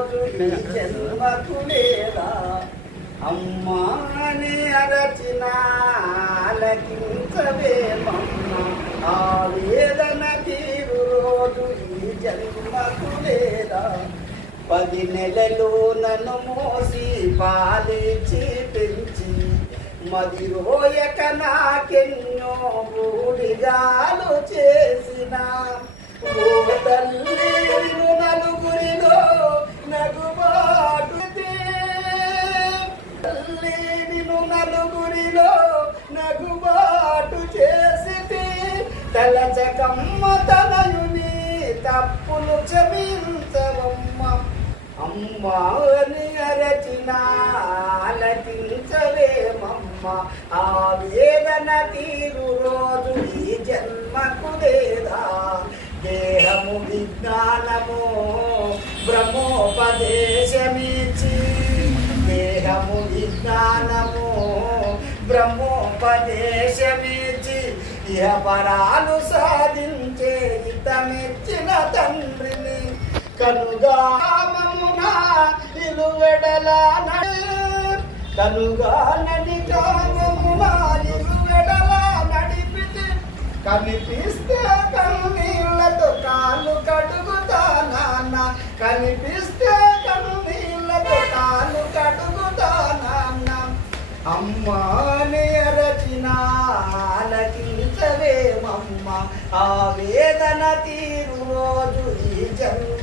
రోజు ఈ జన్మకు లేదా అమ్మా అని అరచిన ఆలకించవేమమ్మ ఆ వేదన తీరు రోజు ఈ జన్మకు లేదా 10 నెలలు నన్ను మోసి పాలించి పెంచి మది రోయక నాకెన్నో బూడిగాలు చేసిన ఓ తల్లి నలుగురిలో నగుబాటు తల్లి నిన్ను నలుగురిలో నగుబాటు చేసి తలచకమ్మ తనయుని తప్పులు క్షమించవమ్మ అమ్మా అని అరచిన ఆలకించవేమమ్మ ఆ వేదన తీరు రోజు ఈ జన్మకు లేదా దేహము విజ్ఞానము బ్రహ్మోపదేశమిచ్చి దేహము విజ్ఞానము బ్రహ్మోపదేశమిచ్చి ఇహ పరాలు సాధించే హితమిచ్చిన తండ్రిని కనుగా కనుగా నది కామమునా ఇరువెడలా నడిపితే కనిపిస్తే కన్నీళ్లతో కాళ్ళు కడుగుతా నాన్న కనిపిస్తే కన్నీళ్లతో కాళ్ళు కడుగుతా నాన్న అమ్మా అని అరచిన ఆలకించవేమమ్మ ఆ వేదన తీరు రోజు ఈ జన్మ